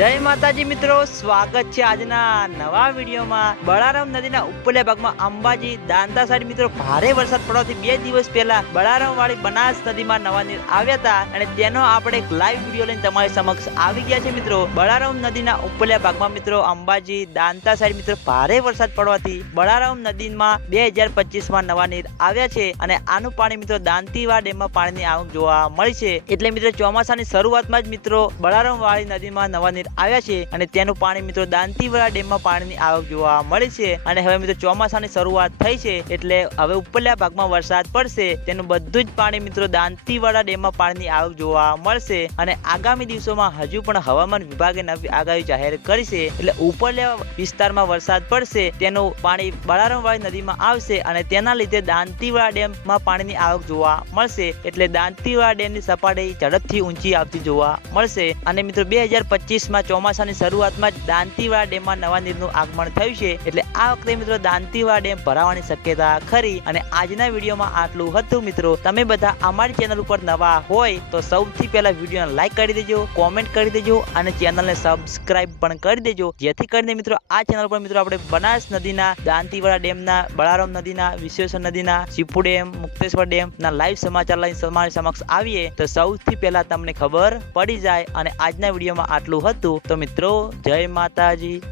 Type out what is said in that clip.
જય માતાજી મિત્રો, સ્વાગત છે આજના નવા વિડીયોમાં. બળારામ નદીના ઉપરલા ભાગમાં અંબાજી દાંતા સાઈડ મિત્રો, ભારે વરસાદ પડવાથી બે દિવસ પહેલા બળારામ વાળી બનાસ નદીમાં નવા નીર આવ્યા હતા અને તેનો આપણે એક લાઈવ વીડિયો લઈને તમારી સમક્ષ આવી ગયા છે મિત્રો. બળારામ નદીના ઉપરલા ભાગમાં મિત્રો, અંબાજી દાંતા સાઈડ મિત્રો, ભારે વરસાદ પડવાથી બળારામ નદીમાં બે હજાર પચીસમાં નવા નીર આવ્યા છે અને આનું પાણી મિત્રો દાંતીવા ડેમમાં પાણીની આવક જોવા મળી છે. એટલે મિત્રો, ચોમાસાની શરૂઆતમાં જ મિત્રો બળારામ વાળી નદીમાં નવા નીર આવ્યા છે અને તેનું પાણી મિત્રો દાંતીવરા ડેમમાં પાણીની આવક જોવા મળે છે અને હવે મિત્રો ચોમાસાની શરૂઆત થઈ છે એટલે હવે ઉપરલા ભાગમાં વરસાદ પડશે. તેનું બધું જ પાણી મિત્રો દાંતીવાડા ડેમમાં પાણીની આવક જોવા મળશે અને આગામી દિવસોમાં હજુ પણ હવામાન વિભાગે નવી આગાહી જાહેર કરી છે એટલે ઉપરલા વિસ્તારમાં વરસાદ પડશે, તેનું પાણી બળારામવાળી નદીમાં આવશે અને તેના લીધે દાંતીવાડા ડેમમાં પાણીની આવક જોવા મળશે એટલે દાંતીવાડા ડેમની સપાટી ઝડપથી ઊંચી આવતી જોવા મળશે. અને મિત્રો બે હજાર પચીસમાં ચોમાસાની શરૂઆતમાં જ દાંતીવાડા ડેમમાં નવા નીરનું આગમન થયું છે. એટલે આ વખતે મિત્રો દાંતીવાડા ડેમ ભરાવાની શક્યતા ખરી અને આજના વિડીયોમાં આટલું હતું. મિત્રો, તમે બધા અમારી ચેનલ ઉપર નવા હોય તો સૌથી પહેલા વિડીયોને લાઈક કરી દેજો, કોમેન્ટ કરી દેજો અને ચેનલને સબસ્ક્રાઇબ પણ કરી દેજો. જેથી કરીને મિત્રો, આ ચેનલ પર મિત્રો આપણે બનાસ નદીના, દાંતીવાડા ડેમના, બળારામ નદીના, વિશ્વેશ્વર નદીના શિપુ ડેમ, મુક્તેશ્વર ડેમ ના લાઈવ સમાચાર લઈને તમારી સમક્ષ આવીએ તો સૌથી પહેલા તમને ખબર પડી જાય અને આજના વિડીયોમાં આટલું હતું તો મિત્રો જય માતાજી.